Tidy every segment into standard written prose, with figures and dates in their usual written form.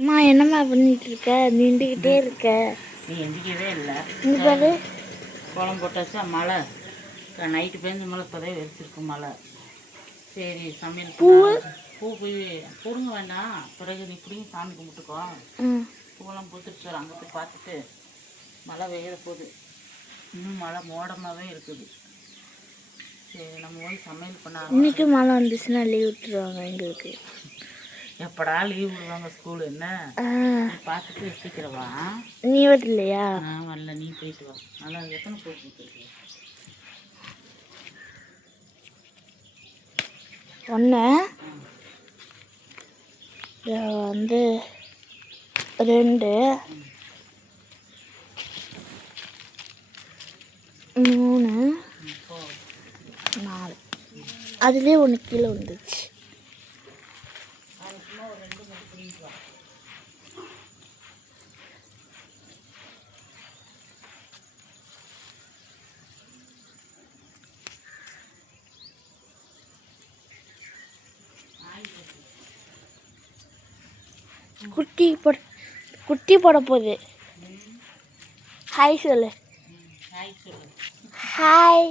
அம்மா என்னம்மா பண்ணிட்டு இருக்க? நின்றுக்கிட்டே இருக்க. நீ எந்திக்கவே இல்லை. இங்க பாரு, கோலம் போட்டாச்சா? மழை நைட்டு பேஞ்ச மழை இப்போதே வெறிச்சிருக்கு மழை. சரி சமையல் பூ போய் பிடுங்க வேண்டாம், பிறகு நீ பிடிங்க சாமி கும்பிட்டுக்கோ. பூவெல்லாம் பூத்துட்டு அங்கே போய் பார்த்துட்டு மழை வெயிற போகுது. இன்னும் மழை மோடமாகவே இருக்குது. சரி நம்ம போய் சமையல் பண்ண. இன்னைக்கு மழை வந்துச்சுன்னா லீவ் விட்டுருவாங்க எங்களுக்கு. எப்படா லீவ் விடுவாங்க ஸ்கூலு? என்ன பார்த்துட்டு சீக்கிரவா. நீ வரலையா? நான் வரல, நீ போயிட்டு வா. நல்லா எத்தனை போயிட்டு ஒன்று வந்து 2 3 4 அதுலேயே ஒன்று கீழே வந்துச்சு. குட்டி போட போகுது. ஹாய் சொல்லு. ஹாய்.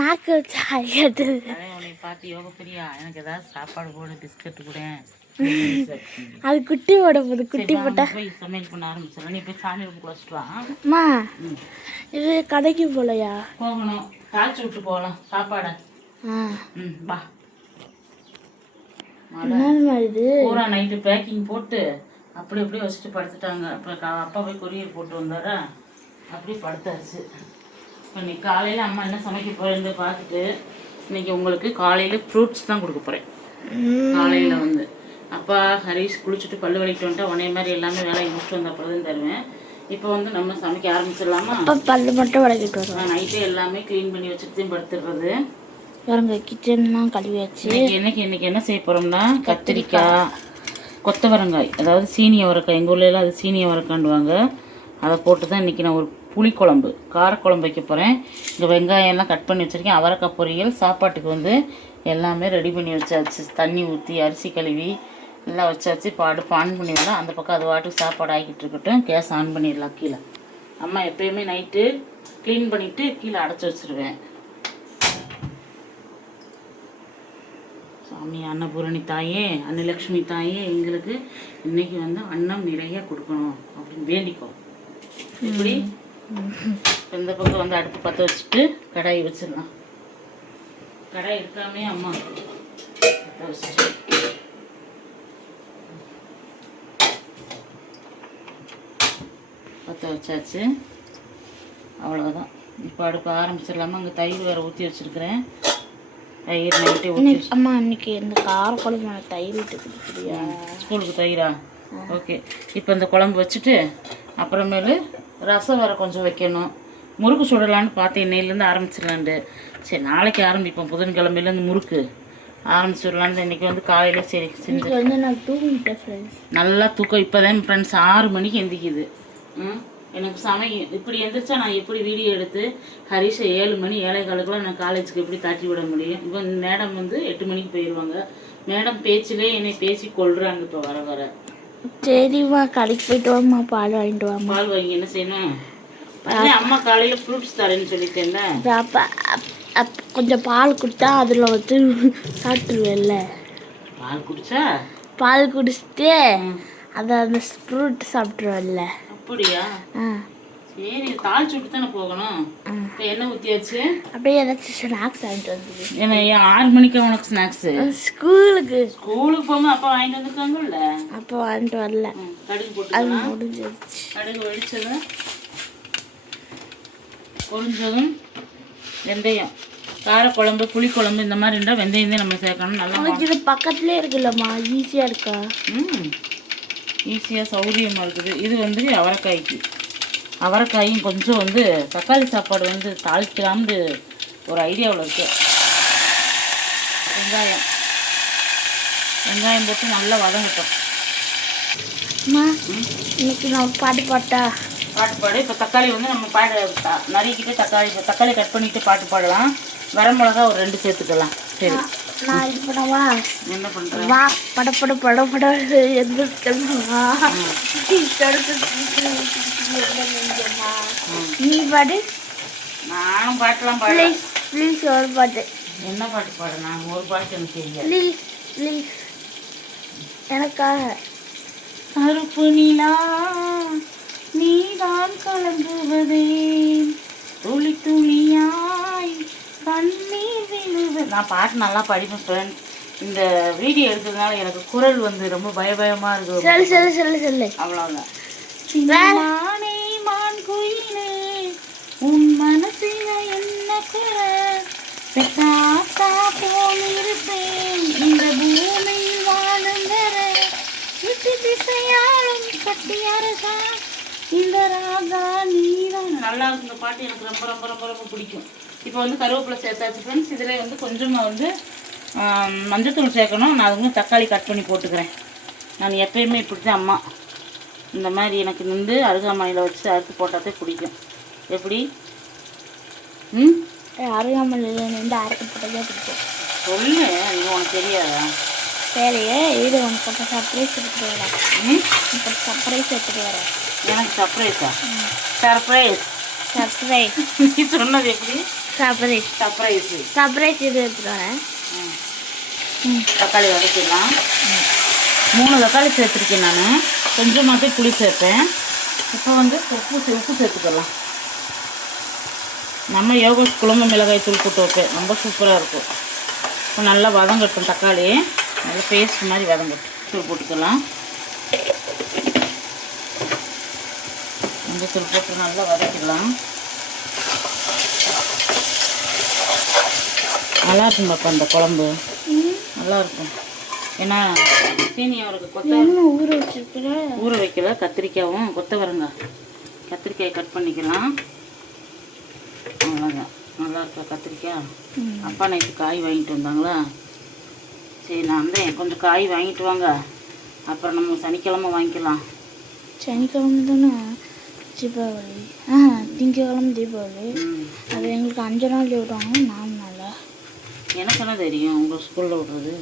நாக்கு வச்சு ஹாய் கேட்டது. உன்னை பார்த்து யோக பிரியா, எனக்கு ஏதாவது சாப்பாடு போடு, பிஸ்கட் கூட. அது குட்டி போட போகுது. குட்டி போட்டா போய் சமையல் பண்ண ஆரம்பிச்சிடலாம். நீ போய் சாமி குளிச்சுட்டு வா. அம்மா இது கடைக்கு போகலையா? போகணும், தாளிச்சு விட்டு போகலாம் சாப்பாடை. வா. இது பூரா நைட்டு பேக்கிங் போட்டு அப்படி அப்படியே வச்சுட்டு படுத்துட்டாங்க. அப்புறம் அப்பா போய் கொரியர் போட்டு வந்தாரா, அப்படியே படுத்தாச்சு. இப்போ இன்னைக்கு காலையில் அம்மா என்ன சமைக்க போகிறேன்னு பார்த்துட்டு, இன்னைக்கு உங்களுக்கு காலையில் ஃப்ரூட்ஸ் தான் கொடுக்க போகிறேன். காலையில் வந்து அப்பா ஹரிஷ் குளிச்சுட்டு பல்லு வலிக்கிட்டு வந்துட்டு உடனே மாதிரி எல்லாமே வேலையை முடிச்சுட்டு வந்த அப்புறம் தான் தருவேன். இப்போ வந்து நம்ம சமைக்க ஆரம்பிச்சிடலாமா? பல்லு மட்டும் வலிக்கிட்டு வரும். நைட்டே எல்லாமே க்ளீன் பண்ணி வச்சுட்டு படுத்துடுறது. பாருங்க, கிச்சன்லாம் கழுவியாச்சு. இன்னைக்கு என்ன செய்ய போகிறோம்னா, கத்திரிக்காய், கொத்தவரங்காய், அதாவது சீனி அவரைக்காய், எங்கள் ஊர்லலாம் அது சீனி அவரைக்காண்டுவாங்க. அதை போட்டு தான் இன்றைக்கி நான் ஒரு புளிக்குழம்பு, காரக்குழம்பு வைக்க போகிறேன். இங்கே வெங்காயம்லாம் கட் பண்ணி வச்சுருக்கேன். அவரைக்காய் பொரியல். சாப்பாட்டுக்கு வந்து எல்லாமே ரெடி பண்ணி வச்சாச்சு. தண்ணி ஊற்றி அரிசி கழுவி எல்லாம் வச்சாச்சு. இப்போ அடுப்பு ஆன் பண்ணிடலாம். அந்த பக்கம் அது வாட்டுக்கு சாப்பாடு ஆகிக்கிட்டு இருக்கட்டும். கேஸ் ஆன் பண்ணிடலாம். கீழே அம்மா எப்போயுமே நைட்டு க்ளீன் பண்ணிவிட்டு கீழே அடைச்சி வச்சுருவேன். சாமி அன்னபூரணி தாயே, அன்னலக்ஷ்மி தாயே, எங்களுக்கு இன்னைக்கு வந்து அன்னம் நிறைய கொடுக்கணும் அப்படின்னு வேண்டிக்கோ. இப்படி இந்த பக்கம் வந்து அடுப்பு பற்ற வச்சுட்டு கடாய் வச்சிடலாம். கடாய் இருக்காமே அம்மா பற்ற வச்சுட்டு பற்ற வச்சாச்சு. அவ்வளோதான். இப்போ அடுப்பு ஆரம்பிச்சிடலாமா? அங்கே தயிர் வேறு ஊற்றி வச்சுருக்கிறேன். தயிர் நைட்டே ஊற்றி. அம்மா இன்னைக்கு இந்த காரக்குழம்பு தயிர் ஊற்றி கொடுக்குறியா? ஸ்கூலுக்கு தயிரா? ஓகே. இப்போ இந்த குழம்பு வச்சுட்டு அப்புறமேலு ரசம் வேறு கொஞ்சம் வைக்கணும். முறுக்கு சுடலான்னு பார்த்தேன். இன்னையிலேருந்து ஆரம்பிச்சிடலான்ட்டு. சரி நாளைக்கு ஆரம்பிப்போம். புதன்கிழமையிலேருந்து முறுக்கு ஆரம்பிச்சிடலான்னு. இன்றைக்கி வந்து காலையில் சரி செஞ்சு வந்து நான் தூங்கிட்டேன் ஃப்ரெண்ட்ஸ். நல்லா தூக்கம். இப்போ தான் ஃப்ரெண்ட்ஸ் 6 மணிக்கு எந்திக்குது. எனக்கு சமைக்கும். இப்படி எந்திரிச்சா நான் எப்படி வீடியோ எடுத்து ஹரிஷை 7 மணி 7:15 நான் காலேஜுக்கு எப்படி தாட்டி விட முடியும்? இப்போ மேடம் வந்து 8 மணிக்கு போயிடுவாங்க. மேடம் பேச்சிலே என்னை பேசி கொள்றாங்க. இப்போ வர வர. சரிம்மா, கடைக்கு போயிட்டு வாம்மா, பால் வாங்கிட்டு வாம்மா. பால் வாங்கி என்ன செய்யணும்? அம்மா காலையில் ஃப்ரூட்ஸ் தரேன்னு சொல்லிட்டேன்ல. அப்போ கொஞ்சம் பால் குடித்தா அதில் வந்து சாப்பிட்டுருவேல்ல. பால் குடிச்சா? பால் குடிச்சிட்டு அதை அந்த ஃப்ரூட் சாப்பிட்ருவேல்ல. அப்படியா? சரி, தாளிச்சு விட்டு தானே போகணும். இப்போ என்ன ஊற்றியாச்சு? அப்படியே ஏதாச்சும் ஸ்நாக்ஸ் வாங்கிட்டு வந்து. ஏன்னா 6 மணிக்கு உனக்கு ஸ்நாக்ஸு? ஸ்கூலுக்கு போகும்போது அப்பா வாங்கிட்டு வந்துருக்காங்கல்ல. அப்போ வாங்கிட்டு வரல. கடுகு போட்டு அது முடிஞ்சிருச்சு. கடுகு வெடிச்சதும் பொரிஞ்சதும் வெந்தயம். காரக்குழம்பு, புளிக்குழம்பு இந்த மாதிரி இருந்தால் வெந்தயம் தான் நம்ம சேர்க்கணும். நல்லா இது பக்கத்துலேயே இருக்குல்லம்மா, ஈஸியாக இருக்கா? ஈஸியாக சௌகரியமாக இருக்குது. இது வந்து அவரைக்காய்க்கு. அவரைக்காயும் கொஞ்சம் வந்து தக்காளி சாப்பாடு வந்து தாளிக்கலாம்னு ஒரு ஐடியாவில் இருக்கு. வெங்காயம் போட்டு நல்லா வதங்கட்டும். அம்மா இன்னைக்கு நான் பாட்டு பாடு. இப்போ தக்காளி வந்து நம்ம நறுக்கிட்டு தக்காளி கட் பண்ணிட்டு பாட்டு பாடலாம். வரமிளகா ஒரு 2 சேர்த்துக்கலாம். சரி, நான் இது பண்ணவா? என்ன பண்ணுற? வா படப்பட படப்பட எந்திரிக்கணுமா? நீ பாடு. நானும் பாட்டெலாம் பாடு. ப்ளீஸ் ப்ளீஸ் ஒரு பாட்டு. என்ன பாட்டு பாடு? நான் ஒரு பாட்டு எனக்கு தெரியாது. ப்ளீஸ் ப்ளீஸ் எனக்காக. கருப்பு நிலா நீதான் கலங்குவதே துளி துளியாய் கண்ணீர் விழுது. நான் பாட்டு நல்லா படிப்பேன் ஃப்ரெண்ட். இந்த வீடியோ எடுத்ததுனால எனக்கு குரல் வந்து ரொம்ப பயமா இருக்குது. சொல்லு சொல்லு சொல்லு சொல்லு. அவ்வளோதான். மானே மான் குயிலே உன் மனசில என்ன குறை பெத்தாத்தா போல் இருப்பேன் இந்த பூமியில் வாழும் வர விட்டு திசையாலும் கட்டி அரசா இந்த ராகா நீதான். நல்லா இருக்கும் இந்த பாட்டு. எனக்கு ரொம்ப ரொம்ப ரொம்ப ரொம்ப பிடிக்கும். இப்போ வந்து கருவேப்பிலை சேர்த்தாச்சு ஃப்ரெண்ட்ஸ். இதில் வந்து கொஞ்சமாக வந்து மஞ்சத்தூள் சேர்க்கணும். நான் வந்து தக்காளி கட் பண்ணி போட்டுக்கிறேன். நான் எப்பயுமே இப்படி தான் அம்மா இந்த மாதிரி எனக்கு நின்று அருகாமனையில் வச்சு அறுத்து போட்டாதே பிடிக்கும். எப்படி? அருகாமலையில் நின்று அறுத்து போட்டதே பிடிக்கும். சொல்லு, அது உனக்கு தெரியாதா? சரி, இது உனக்கு இப்போ சர்ப்ரைஸ் எடுத்துகிட்டு வரேன். இப்போ சர்ப்ரைஸ் எடுத்துகிட்டு வரேன். எனக்கு சர்ப்ரைஸா? சர்ப்ரைஸ் சர்ப்ரைஸ் நீ சொன்னது எப்படி? சர்ப்ரைஸ் சர்ப்ரைஸு சர்ப்ரைஸ் இது எடுத்துகிட்டு வரேன். தக்காளி வதக்கிடலாம். 3 தக்காளி சேர்த்துருக்கேன் நான். கொஞ்சமாகவே புளி சேர்ப்பேன். இப்போ வந்து உப்பு சேர்த்துக்கலாம். நம்ம யோகோஸ் குழம்பு மிளகாய் தூள் போட்டு வைப்பேன். ரொம்ப சூப்பராக இருக்கும். இப்போ நல்லா வதங்கட்டும். தக்காளி நல்லா பேஸ்ட் மாதிரி வதங்கட்டும். தூள் போட்டுக்கலாம். மஞ்சள் தூள் போட்டு நல்லா வதக்கிடலாம். நல்லா இருக்கும் பாப்பா அந்த குழம்பு. நல்லாயிருக்கும். ஏன்னா சீனி அவருக்கு ஊற வைக்கல. கத்திரிக்காயும் கத்திரிக்காய் கட் பண்ணிக்கலாம். அவ்வளோதான். நல்லா இருக்கா கத்திரிக்காய்? அப்பா நைட்டு காய் வாங்கிட்டு வந்தாங்களா? சரி, நான் வந்தேன். கொஞ்சம் காய் வாங்கிட்டு வாங்க, அப்புறம் நம்ம சனிக்கிழமை வாங்கிக்கலாம். சனிக்கிழமை தானே தீபாவளி? திங்கக்கிழமை தீபாவளி. அது எங்களுக்கு 5 நாள் விடுவாங்க. 4 நாள். எனக்கு என்ன தெரியும் உங்கள் ஸ்கூலில் விடுறது?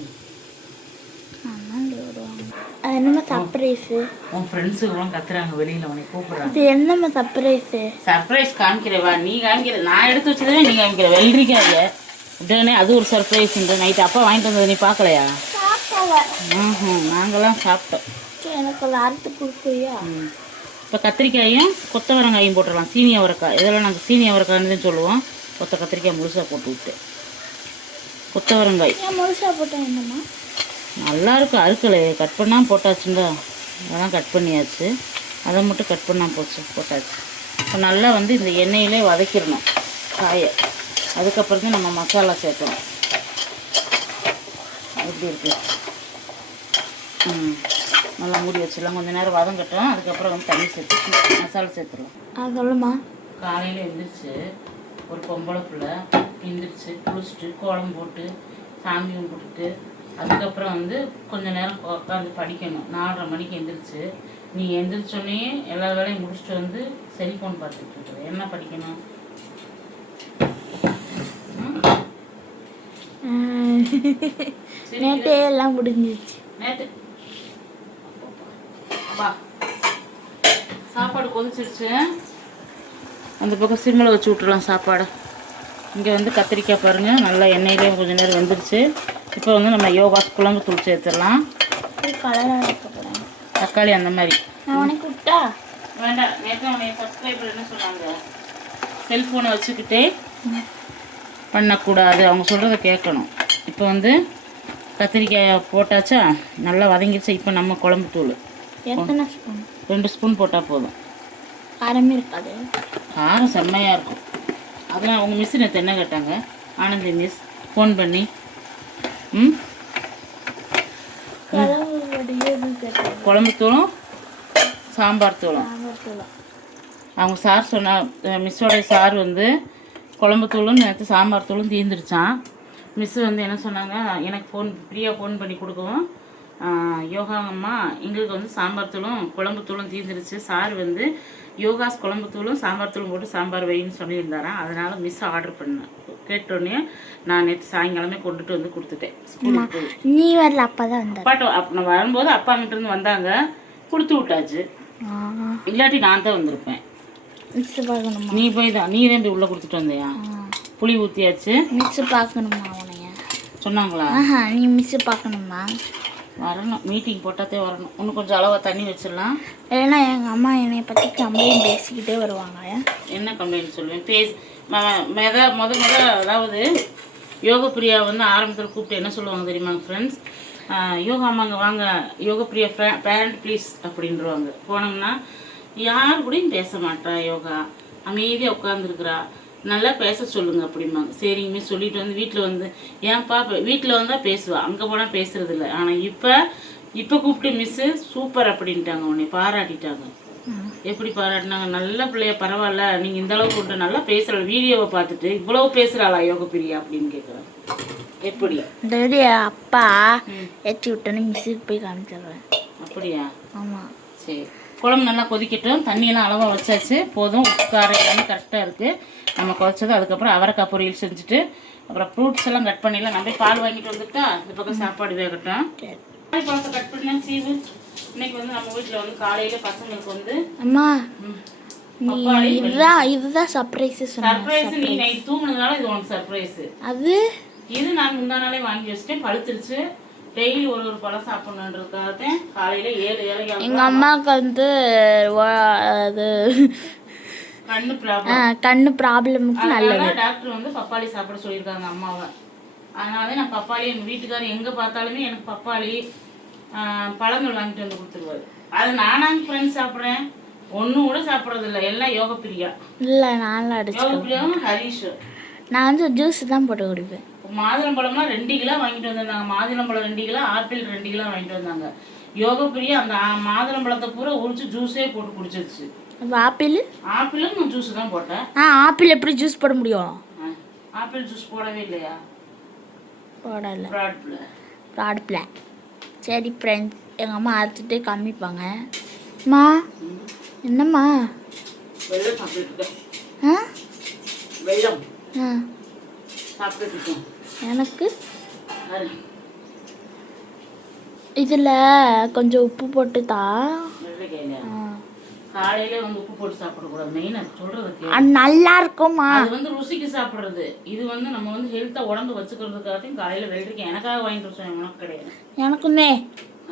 அது என்னம்மா சர்ப்ரைஸு? உன் ஃப்ரெண்ட்ஸுகளும் கத்துறாங்க வெளியில், உன்னை கூப்பிட்றாங்க. இது என்னம்மா சர்ப்ரைஸு? சர்ப்ரைஸ் காமிக்கிறவா? நீ காமிக்கிற. நான் எடுத்து வச்சதே நீ காமிக்கிற. வெள்ளரிக்காய உடனே அது ஒரு சர்ப்ரைஸுன்ற. நைட்டு அப்பா வாங்கிட்டு வந்தது நீ பார்க்கலையா? நாங்களாம் சாப்பிட்டோம். எனக்கு ஒரு அறுத்து கொடுக்குறியா? இப்போ கத்திரிக்காயும் கொத்தவரங்காயும் போட்டுடலாம். சீனி அவரைக்காய் இதெல்லாம் நாங்கள் சீனி அவரைக்காய்னு தான் சொல்லுவோம். கத்திரிக்காய் முழுசாக போட்டு விட்டேன். கொத்தவரங்காய் முழுசாக போட்டேன். என்னம்மா நல்லா இருக்கும். அறுக்கலை கட் பண்ணால் போட்டாச்சுங்க. அதெல்லாம் கட் பண்ணியாச்சு. அதை மட்டும் கட் பண்ணால் போட்டாச்சு. இப்போ நல்லா வந்து இந்த எண்ணெயிலே வதக்கிடணும் காயை. அதுக்கப்புறம் தான் நம்ம மசாலா சேர்க்கணும். எப்படி இருக்கு? நல்லா மூடி வச்சிடலாம். கொஞ்சம் நேரம் வதங்கட்டும். அதுக்கப்புறம் வந்து தண்ணி சேர்த்து மசாலா சேர்த்துடலாம். சொல்லுமா. காலையில் எழுந்திரிச்சு ஒரு பொம்பளை பிள்ளை எழுந்திரிச்சு குளிச்சுட்டு கோலம் போட்டு சாமி கும்பிட்டுட்டு அதுக்கப்புறம் வந்து கொஞ்சம் நேரம் உட்காந்து படிக்கணும். 4:30 மணிக்கு எழுந்திரிச்சு நீ எழுந்திரிச்சோடனே எல்லா வேலையும் முடிச்சுட்டு வந்து செல்ஃபோன் பார்த்துட்டு இருக்கிற. என்ன படிக்கணும்? நேற்றே எல்லாம் முடிஞ்சிச்சு. நேற்று அப்பா சாப்பாடு கொதிச்சிருச்சு. அந்த பக்கம் சிம்மில் வச்சு விட்டுலாம் சாப்பாடு. இங்கே வந்து கத்திரிக்காய் பாருங்கள் நல்லா எண்ணெயிலே கொஞ்சம் நேரம் வெந்துருச்சு. இப்போ வந்து நம்ம யோகாஸ் குழம்பு தூள் சேர்த்துடலாம். தக்காளி அந்த மாதிரி வேண்டாம். நேற்று அவனை சப்ஸ்கிரைபர் என்ன சொன்னாங்க? செல்ஃபோனை வச்சுக்கிட்டே பண்ணக்கூடாது, அவங்க சொல்கிறத கேட்கணும். இப்போ வந்து கத்திரிக்காயை போட்டாச்சா, நல்லா வதங்கிடுச்சு. இப்போ நம்ம குழம்பு தூள் 2 ஸ்பூன் போட்டால் போதும். காரமே இருக்காது. காரம் செம்மையாக இருக்கும். அதெல்லாம் அவங்க மிஸ் நேற்று என்ன கேட்டாங்க? ஆனந்தி மிஸ் ஃபோன் பண்ணி குழம்பு தூளும் சாம்பார் தூளும் அவங்க சார் சொன்னார். மிஸ்ஸோடைய சார் வந்து குழம்பு தூளும் நேற்று சாம்பார் தூளும் தீர்ந்துருச்சான். மிஸ்ஸு வந்து என்ன சொன்னாங்க, எனக்கு ஃப்ரீயாக ஃபோன் பண்ணி கொடுக்கவும், யோகா அம்மா எங்களுக்கு வந்து சாம்பார் தூளும் குழம்பு தூளும் தீர்ந்துருச்சு. சார் வந்து யோகாஸ் குழம்பு தூளும் சாம்பார் தூளும் போட்டு சாம்பார் வைன்னு சொல்லியிருந்தாராம். அதனால் மிஸ் ஆர்டர் பண்ணேன். கேட்டோடனே நான் நேற்று சாயங்காலமே கொண்டுட்டு வந்து கொடுத்துட்டேன் ஸ்கூலுக்கு போய். நீ வரல அப்பா தான் வந்தார். அப்பாட்ட நான் வரும்போது அப்பா அங்கிட்டிருந்து வந்தாங்க, கொடுத்து விட்டாச்சு. இல்லாட்டி நான் தான் வந்திருப்பேன். மிஸ் பார்க்கணுமா? நீ போய் தான் போய் உள்ளே கொடுத்துட்டு வந்தியா? புளி ஊற்றியாச்சு. மிஸ் பார்க்கணுமா உனைய சொன்னாங்களா? நீ மிஸ் பார்க்கணுமா? வரணும், மீட்டிங் போட்டாதே வரணும். இன்னும் கொஞ்சம் அளவாக தண்ணி வச்சிடலாம். ஏன்னா எங்கள் அம்மா என்னை பற்றி கம்ப்ளைண்ட் பேசிக்கிட்டே வருவாங்க. என்ன கம்ப்ளைண்ட் சொல்லுவேன்? அதாவது யோகப்பிரியா வந்து ஆரம்பத்தில் கூப்பிட்டு என்ன சொல்லுவாங்க தெரியுமா ஃப்ரெண்ட்ஸ்? யோகா அம்மாங்க வாங்க, யோகப்பிரியா பேரண்ட் ப்ளீஸ் அப்படின்றவாங்க. போனோம்னா யார் கூடயும் பேச மாட்டா, யோகா அமைதியாக உட்காந்துருக்குறா, நல்லா பேச சொல்லுங்க அப்படிம்பாங்க. சரிங்க சொல்லிட்டு வந்து வீட்டில் வந்து ஏன்ப்பா வீட்டில் வந்தால் பேசுவா, அங்கே போனால் பேசுறது இல்லை. ஆனால் இப்போ கூப்பிட்டு மிஸ்ஸு சூப்பர் அப்படின்ட்டாங்க, உன்னை பாராட்டிட்டாங்க. எப்படி பாராட்டினாங்க? நல்ல பிள்ளைய, பரவாயில்ல, நீங்கள் இந்த அளவுக்கு கொண்டு நல்லா பேசுகிற வீடியோவை பார்த்துட்டு இவ்வளவு பேசுகிறாளா யோகப்பிரியா அப்படின்னு கேட்குறாங்க. எப்படி அப்பா ஏற்றி விட்டோன்னு மிஸ்ஸுக்கு போய் காமிச்சிடுறேன். அப்படியா? ஆமாம். சரி, குழம்பு நல்லா கொதிக்கட்டும். தண்ணியெல்லாம் அளவாக வச்சாச்சு, போதும். உப்பு காரம் எல்லாமே கரெக்டாக இருக்குது. நம்ம குறைச்சது. அதுக்கப்புறம் அவரைக்காய் பொரியல் செஞ்சுட்டு அப்புறம் ஃப்ரூட்ஸ் எல்லாம் கட் பண்ணிடலாம். நம்ம போய் பால் வாங்கிட்டு வந்துட்டா இந்த பக்கம் சாப்பாடு வேகட்டும். பழத்தை கட் பண்ணலாம் சீவு. இன்னைக்கு வந்து நம்ம வீட்டில் வந்து காலையில் பசங்களுக்கு வந்து அம்மா இதுதான் சர்ப்ரைஸ். சர்ப்ரைஸ் நீ நைட் தூங்குனதுனால இது உனக்கு சர்ப்ரைஸ். அது இது நான் முந்தா நாளே வாங்கி வச்சுட்டேன், பழுத்துருச்சு. டெய்லி ஒரு பழம் சாப்பிடணுன்றதுக்காகத்தான் காலையில 7 எங்க அம்மாவுக்கு வந்து அது கண்ணு ப்ராப்ளமுக்கு நல்லது. டாக்டர் வந்து பப்பாளி சாப்பிட சொல்லியிருக்காங்க அம்மாவை. அதனால நான் பப்பாளி, எங்கள் வீட்டுக்காரர் எங்கே பார்த்தாலுமே எனக்கு பப்பாளி பழங்கள் வாங்கிட்டு வந்து கொடுத்துருவாரு. அதை நானாங்க ஃப்ரெண்ட்ஸ் சாப்பிட்றேன், ஒன்றும் கூட சாப்பிட்றதில்ல. எல்லாம் யோகப்பிரியா. இல்லை, நான்லாம் அடிச்சு யோகப்பிரியாவும் ஹரீஷும். நான் வந்து ஜூஸ் தான் போட்டு குடிப்பேன். மாதுளம்பழம்லாம் 2 கிலோ வாங்கிட்டு வந்திருந்தாங்க. மாதுளம்பழம் 2 கிலோ, ஆப்பிள் 2 கிலோ வாங்கிட்டு வந்தாங்க. யோகப்பிரியா அந்த மாதுளம்பழத்தை பூரா உரிச்சு ஜூஸே போட்டு குடிச்சிருச்சு. ஆப்பிளும் ஜூஸ் தான் போட்டேன். ஆப்பிள் எப்படி ஜூஸ் போட முடியும்? ஆப்பிள் ஜூஸ் போடவே இல்லையா? போடல. ப்ராட்ல. சரி ஃப்ரெண்ட்ஸ், எங்கள் அம்மா அரைச்சிட்டு காமிப்பாங்க. அம்மா என்னம்மா வெள்ளம் சாப்பிட்டுருக்கேன். வெள்ளம் சாப்பிட்டுருக்கேன். எனக்கு இதில் கொஞ்சம் உப்பு போட்டு தான். காலையில வந்து உப்பு போட்டு சாப்பிடக்கூடாது. மெயினா சொல்றது நல்லா இருக்குமா? அது வந்து ருசிக்கு சாப்பிடுறது. இது வந்து நம்ம வந்து ஹெல்த்தா உடம்பு வச்சுக்கிறதுக்காகத்தையும் காலையில வெள்ளரிக்காய் எனக்காக வாங்கிட்டு வச்சேன். உனக்கு கிடையாது. எனக்குமே.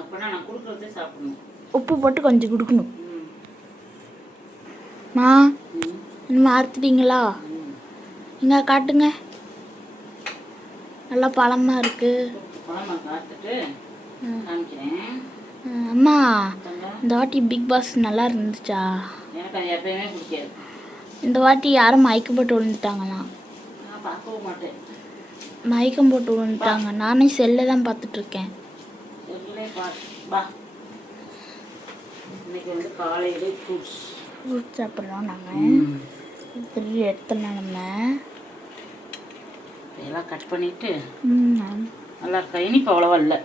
அப்படின்னா நான் கொடுக்கறதே சாப்பிடணும். உப்பு போட்டு கொஞ்சம் கொடுக்கணும். மா இன்னும் அறுத்துட்டீங்களா? இங்க காட்டுங்க. நல்லா பழமா இருக்கு. பழமா காத்துட்டு காமிக்கிறேன். அம்மா இந்த வாட்டி பிக் பாஸ் நல்லா இருந்துச்சா? எனக்கு அது எப்பயுமே பிடிக்காது. இந்த வாட்டி யாரும் மயக்கம் போட்டு விழுந்துட்டாங்களாம். நான் பார்க்கவும் மாட்டேன். மயக்கம் போட்டு விழுந்துட்டாங்க. நானே செல்ல தான் பார்த்துட்டு இருக்கேன். இன்னைக்கு வந்து காலையிலே ஃப்ரூட்ஸ் சாப்பிட்றோம். நாங்கள் எடுத்துடலாம். நம்ம இதெல்லாம் கட் பண்ணிட்டு நல்லா இருக்கா? இனிப்பு அவ்வளோவா இல்லை,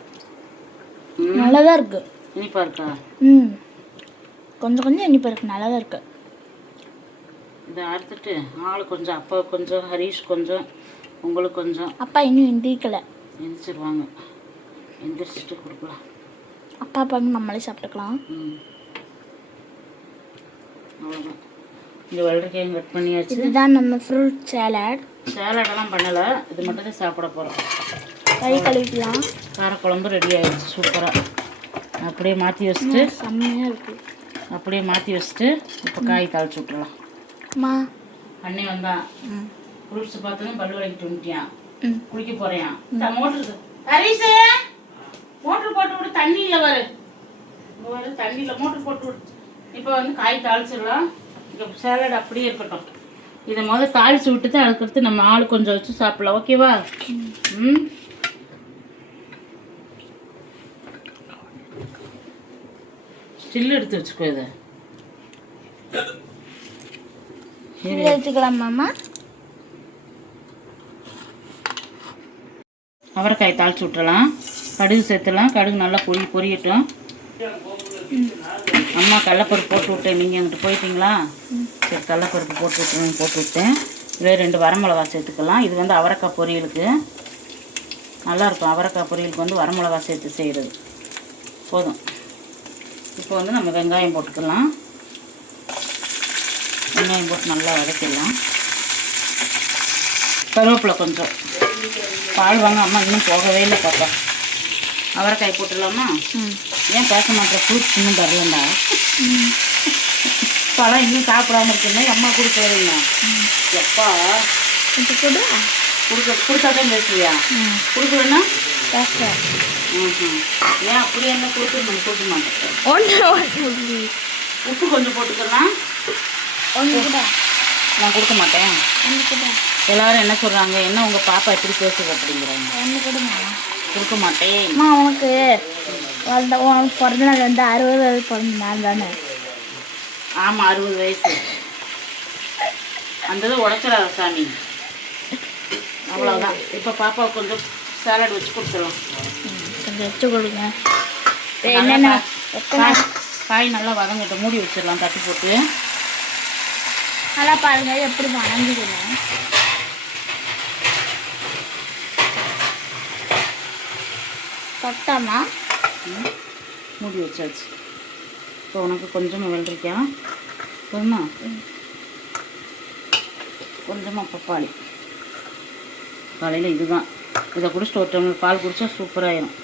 நல்லா தான் இருக்கு. இனிப்பா இருக்கா? கொஞ்சம் கொஞ்சம் இனிப்பா இருக்கு, நல்லா தான் இருக்கு. இதை அறுத்துட்டு ஆள் கொஞ்சம், அப்பா கொஞ்சம், ஹரீஷ் கொஞ்சம், உங்களுக்கு கொஞ்சம். அப்பா இன்னும் எந்திரிக்கலை. எந்திரிச்சிருவாங்க, எந்திரிச்சிட்டு கொடுக்கலாம். அப்பா பாங்க நம்மளே சாப்பிட்டுக்கலாம். அவ்வளோதான். இங்கே வெள்ளரிக்காயும் கட் பண்ணியாச்சு. இதுதான் நம்ம ஃப்ரூட் சேலட். சேலடெல்லாம் பண்ணலை, இது மட்டும் தான் சாப்பிட போகிறோம். கை கழுவிக்கலாம். காரக்குழம்பு ரெடி ஆகிடுச்சு சூப்பராக. அப்படியே மாற்றி வச்சுட்டு செம்மையாக இருக்குது. அப்படியே மாற்றி வச்சுட்டு இப்போ காய் தாளிச்சு விட்டுலாம். அம்மா அண்ணே வந்தான், ஃப்ரூட்ஸ் பார்த்ததும் பல்லு வலிக்கிட்டு வந்துட்டியான், குளிக்க போகிறேன். மோட்ரு ஹரிசு மோட்ரு போட்டு விடு, தண்ணியில் வரு தண்ணியில் மோட்ரு போட்டு விடு. இப்போ வந்து காய் தாளிச்சிடலாம். இப்போ சேலட் அப்படியே இருக்கட்டும். இதை முதல்ல தாளித்து விட்டு தான் அதுக்கடுத்து நம்ம ஆள் கொஞ்சம் வச்சு சாப்பிடலாம். ஓகேவா? ஸ்டில் எடுத்து வச்சுக்கோ. இதை வச்சுக்கலாமாம்மா? அவரைக்காய் தாளிச்சு விட்டுறலாம். கடுகு சேர்த்துலாம். கடுகு நல்லா பொரியட்டும். அம்மா கடலப்பருப்பு போட்டு விட்டேன், நீங்கள் அங்கிட்டு போயிட்டீங்களா? சரி, கடலப்பருப்பு போட்டு விட்டேன். இதில் 2 வரமிளகா சேர்த்துக்கலாம். இது வந்து அவரைக்காய் பொரியலுக்கு நல்லாயிருக்கும். அவரைக்காய் பொரியலுக்கு வந்து வரமிளகா சேர்த்து செய்கிறது போதும். இப்போ வந்து நம்ம வெங்காயம் போட்டுக்கலாம். வெங்காயம் போட்டு நல்லா வதக்கிடலாம். கருவேப்பிலை கொஞ்சம். பால் வாங்க அம்மா இன்னும் போகவே இல்லை பாப்பா. அவரைக்காய் போட்டுடலாமா? ஏன் பேச மாட்டேன்? ஃப்ரூட்ஸ் இன்னும் தரலண்டா. பழம் இன்னும் சாப்பிடாம இருக்குன்னா அம்மா கொடுக்கறதுண்ணா. எப்பா கொடுத்தாதான் பேசுவியா? கொடுக்கலன்னா பேசுகிறேன். ஏன் அப்படி என்ன கொடுக்க மாட்டேன். உப்பு கொஞ்சம் போட்டுக்கலாம். நான் கொடுக்க மாட்டேன். எல்லாரும் என்ன சொல்கிறாங்க, என்ன உங்கள் பாப்பா எப்படி பேசுது அப்படிங்கிறாங்க. கொடுக்க மாட்டேன். உனக்கு பிறந்த நாள் வந்து 60 வயசு பிறந்த நாள் தானே? ஆமாம் 60 வயசு. அந்த இது உடச்சிடாத சாமி. அவ்வளோதான். இப்போ பாப்பாவுக்கு கொஞ்சம் சாலட் வச்சு கொடுத்துடலாம். கொஞ்சம் வச்சு கொடுங்க. என்னென்ன காய் நல்லா வதங்கிட்டு மூடி வச்சிடலாம் தட்டி போட்டு. நல்லா பாருங்க எப்படி வதங்கிடுங்க. தொட்டாமா மூடி வச்சாச்சு. இப்போ உனக்கு கொஞ்சமாக வெள்ளரிக்காய் போதுமா? கொஞ்சமாக பப்பாளி. காலையில் இதுதான். இதை குடிச்சிட்டு ஒரு டம்ளர் பால் குடித்தா சூப்பராகிடும்.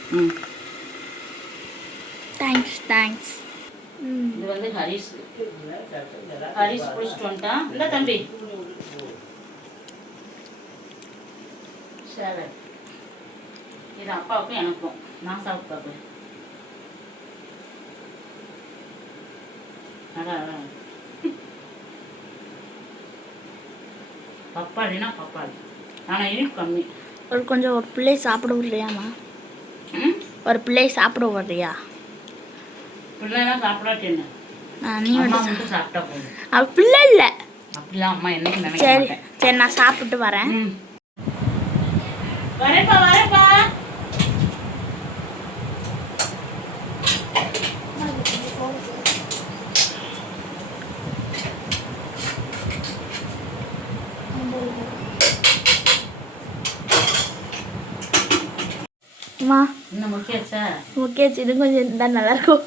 தேங்க்ஸ். இது வந்து ஹரிஷ் குடிச்சிட்டு வந்துட்டான். இல்லை தம்பி சரி. இது அப்பாவுக்கும் எனக்கும். நான் சாப்பிட்டு பார்ப்பேன். பப்பாளினா பப்பாளி, ஆனால் இனிப்பு கம்மி. ஒரு பிள்ளை சாப்பிட விடுறியாம்மா? ஒரு பிள்ளை சாப்பிட விடுறியா? பிள்ளைலாம் சாப்பிடாட்டேன்னு நீ மட்டும் சாப்பிட்டா போதும். அவள் பிள்ளை இல்லை. அப்படிலாம் அம்மா என்னைக்கு நினைக்க மாட்டேன். சரி நான் சாப்பிட்டு வரேன். வரேப்பா. இன்னும் முக்கியாச்சா? முக்கியாச்சு. இது கொஞ்சம் இருந்தால் நல்லாயிருக்கும்.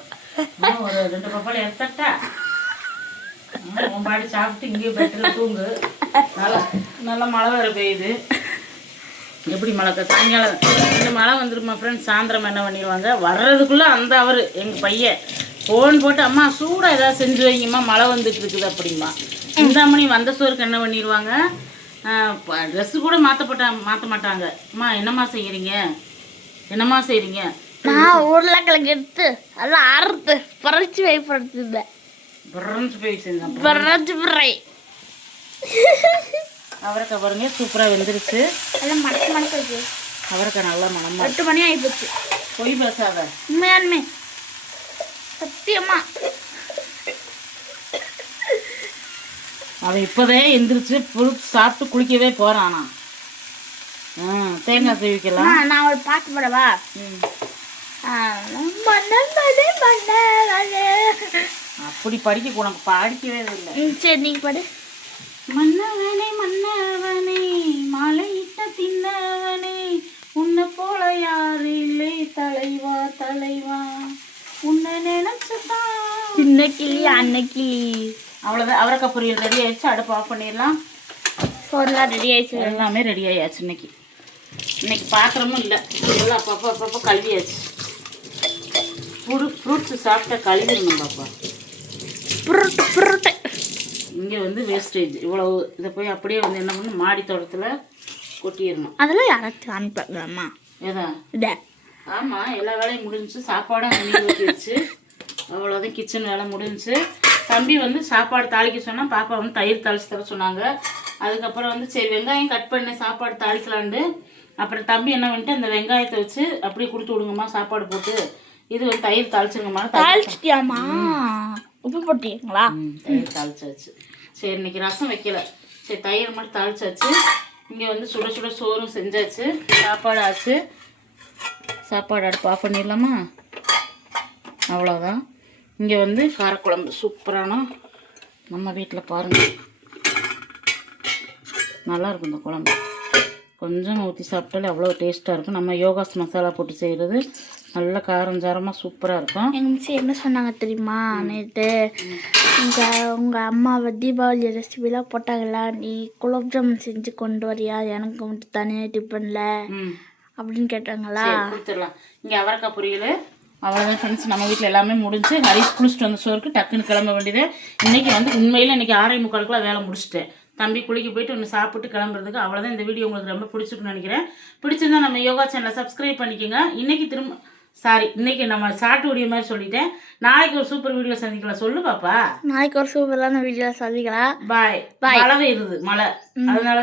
ஒரு 2 பப்பாளி எடுத்துட்டா உன் பாடி சாப்பிட்டு இங்கேயே பெட்டில் தூங்கு. நல்லா மழை வேற பெய்யுது. எப்படி மழை? சாயங்காலம் இந்த மழை வந்துருமா ஃப்ரெண்ட்ஸ். சாயந்தரம் என்ன பண்ணிடுவாங்க, வர்றதுக்குள்ளே அந்த அவர் எங்கள் பையன் ஃபோன் போட்டு அம்மா சூடாக ஏதாவது செஞ்சு வைங்கம்மா மழை வந்துட்டு இருக்குது அப்படிமா. இந்த மணி வந்த சோறுக்கு என்ன பண்ணிடுவாங்க, ட்ரெஸ்ஸு கூட மாற்ற மாட்டாங்க. அம்மா என்னம்மா செய்கிறீங்க? நான் உருளைக்கிழங்கு எடுத்து அதெல்லாம் அறுத்து பறிச்சு வைப்படுத்திருந்தேன். அவரைக்காய் பாருங்க சூப்பராக வெந்துருச்சு. எல்லாம் மணக்க இருக்கு. அவரைக்காய் நல்லா மணமா. 8 மணி ஆகிப்போச்சு. பொய் பேசாத. உண்மையானுமே சத்தியமா. அவன் இப்போதே எந்திரிச்சு சாப்பிட்டு குளிக்கவே போறானா. தேங்காய் சேவிக்கலாம். நான் ஒரு பாட்டு பாடவா? அப்படி படிக்க உனக்கு படிக்கவே இல்லை. சரி நீங்க பாடு. மன்னவனே மாலையிட்ட தின்னவனே உன்னை போல யாரு இல்லை தலைவா உன்னை நினைச்சுதான் சின்ன கிளி அன்னைக்கு. அவ்வளோதான். அவரைக்காய் பொரியல் ரெடி ஆயிடுச்சு. அடுப்பு ஆஃப் பண்ணிடலாம். சோறுலாம் ரெடி ஆயிடுச்சு. எல்லாமே ரெடி ஆயாச்சு. இன்னைக்கு பாத்திரமும் இல்லை. எல்லாம் அப்பப்போ கழுவியாச்சு. ஃப்ரூட்ஸு சாப்பிட்டா கழுவிடணும் பாப்பா. புருட்டு இங்கே வந்து வேஸ்டேஜ் இவ்வளவு. இதை போய் அப்படியே வந்து என்ன பண்ணணும், மாடி தோட்டத்தில் கொட்டிடணும். அதெல்லாம் யாராச்சும் காமிப்பாங்கம்மா? ஏதா இல்லை. ஆமாம், எல்லா வேலையும் முடிஞ்சிச்சு. சாப்பாடும் அங்கே ஊற்றிடுச்சு. அவ்வளோதான். கிச்சன் வேலை முடிஞ்சிச்சு. தம்பி வந்து சாப்பாடு தாளிக்க சொன்னால் பாப்பா வந்து தயிர் தாளிச்சு தர சொன்னாங்க. அதுக்கப்புறம் வந்து சரி வெங்காயம் கட் பண்ணி சாப்பாடு தாளிக்கலான்ட்டு அப்புறம் தம்பி என்ன பண்ணிட்டு அந்த வெங்காயத்தை வச்சு அப்படியே கொடுத்து விடுங்கம்மா சாப்பாடு போட்டு. இது வந்து தயிர் தாளிச்சுங்கம்மா. தாளிச்சிட்டியாம்மா? உப்பு போட்டீங்களா? தயிர் தாளிச்சாச்சு. சரி இன்னைக்கு ரசம் வைக்கல. சரி தயிர் மட்டும் தாளிச்சாச்சு. இங்கே வந்து சுட சுட சோறும் செஞ்சாச்சு. சாப்பாடு ஆச்சு. சாப்பாடு அடுப்பு ஆஃப் பண்ணிடலாமா? அவ்வளோதான். இங்கே வந்து காரக்குழம்பு சூப்பரான நம்ம வீட்டில் பாருங்கள். நல்லாயிருக்கும் இந்த குழம்பு. கொஞ்சம் ஊற்றி சாப்பிட்டாலே அவ்வளோ டேஸ்ட்டாக இருக்கும். நம்ம யோகாஸ் மசாலா போட்டு செய்கிறது நல்ல காரஞ்சாரமாக சூப்பராக இருக்கும். எங்கள் மிஸ் என்ன சொன்னாங்க தெரியுமா, நேற்று உங்கள் அம்மாவை தீபாவளி ரெசிபிலாம் போட்டாங்களா, நீ குலோப் ஜாமுன் செஞ்சு கொண்டு வரியா எனக்கு மட்டும் தனியாக டிஃபனில் அப்படின்னு கேட்டாங்களா. கொடுத்துடலாம். இங்கே அவரைக்காய் பொரியல் அவ்வளோதான் ஃப்ரெண்ட்ஸ். நம்ம வீட்டில் எல்லாமே முடிஞ்சு ஹரிஸ் குளிச்சுட்டு வந்த சோருக்கு டக்குன்னு கிளம்ப வேண்டியது. இன்றைக்கி உண்மையில் இன்றைக்கி 6:45 வேலை முடிச்சுட்டேன். தம்பி குளிக்க போயிட்டு ஒன்று சாப்பிட்டு கிளம்புறதுக்கு. அவ்வளோதான். இந்த வீடியோ உங்களுக்கு ரொம்ப பிடிச்சிருக்குன்னு நினைக்கிறேன். பிடிச்சிருந்தா நம்ம யோகா சேனலை சப்ஸ்கிரைப் பண்ணிக்கோங்க. இன்னைக்கு நம்ம ஷார்ட் வீடியோ மாதிரி சொல்லிட்டேன். நாளைக்கு ஒரு சூப்பர் வீடியோ சந்திக்கலாம். சொல்லு பாப்பா. நாளைக்கு ஒரு சூப்பரான வீடியோ சந்திக்கலாம். பாய். மழை பெய்யுது, மழை, அதனால